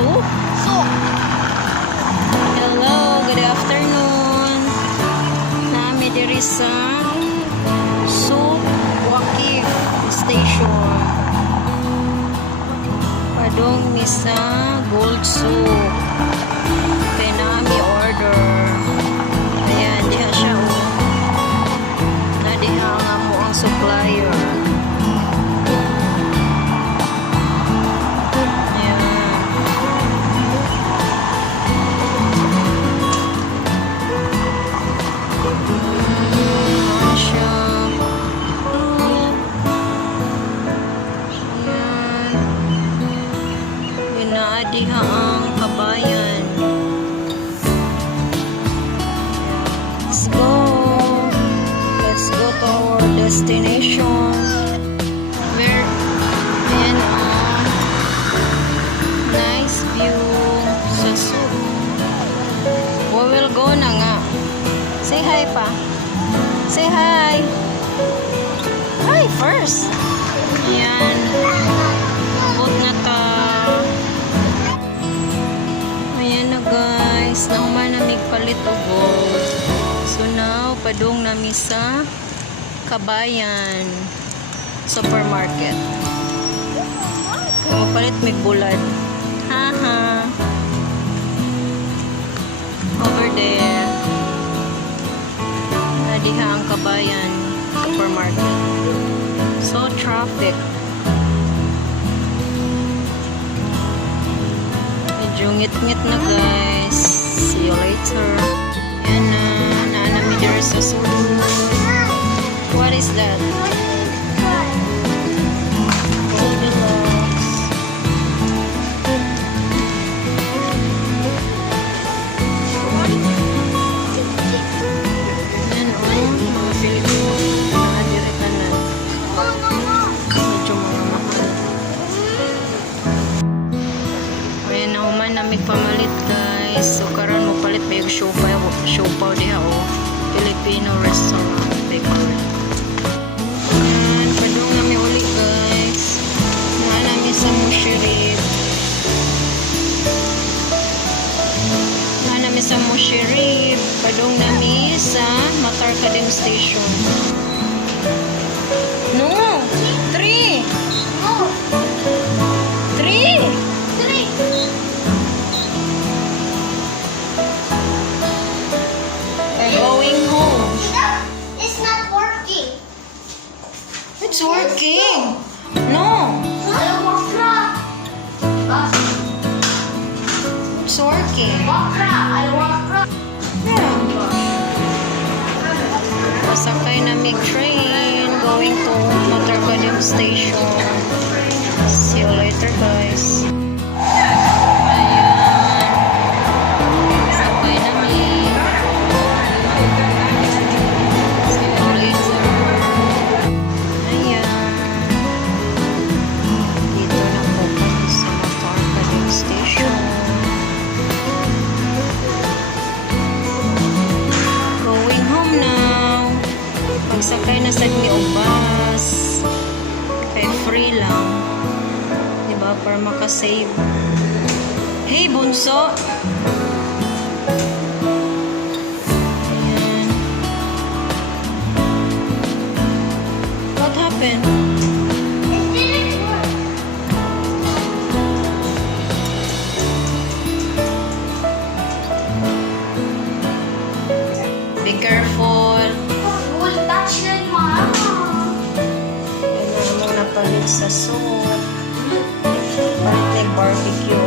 soup? Hello, good afternoon. Nami diri sa Soup Wakif Station. Padong misa gold soup. Kaya nami order. Ayan, diha siya o. Nadiha nga mo ang supplier. Diha ang kabayan. Let's go to our destination. Ayan ang nice view sa soup. We will go na nga. Say hi pa. Say hi. Hi first. Ayan. Abot na ta. Guys, nauman namig palit og gold. So now, padung nami sa Kabayan Supermarket. Kaya palit mig bulad. Haha. Over there. Nadiha ang Kabayan Supermarket. So traffic. Ngit-ngit na guys. See you later. Yan na. Naanami there sa sulod. What is that? Goldilocks. Yan o. Mga Filipino. Mga direkanan. Medyo mga mahal. Ayan, nauman namig pamalit guys. So karon mo palit ba yung siopaw diha o Filipino restaurant favorite. Ayan, padung nami uli guys. Nga nami sa Mushirib. Nga nami sa Mushirib. Padung nami sa Matarkadim Station. No! 3! No! 3! It's working. No. It's working. Yeah. Pasakay na mig train going to Matarkadim Station. See you later guys. Sakay na sa og bus. Kaya free lang. Diba? Para makasave. Hey, bunso! Ayan. What happened? It didn't work. Be careful. Palit sa soup. Palit like barbecue.